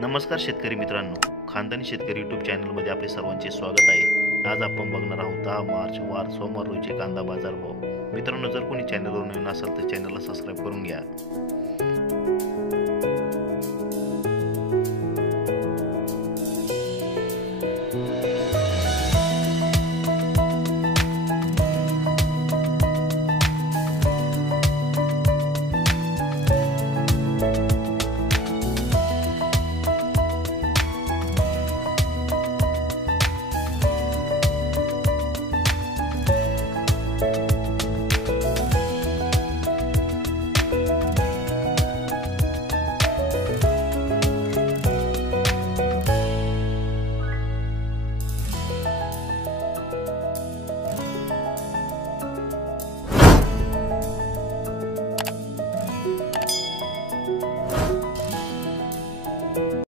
नमस्कार शेतकरी मित्रांनो, खानदानी शेतकरी यूट्यूब चॅनलमध्ये आपले सर्वांचे स्वागत आहे। आज आपण बघणार आहोत 10 मार्च वार सोमवार रोजी कांदा बाजार भाव। मित्रांनो, जर कोणी चॅनलवर नवीन असाल तर चॅनलला सबस्क्राईब करून घ्या।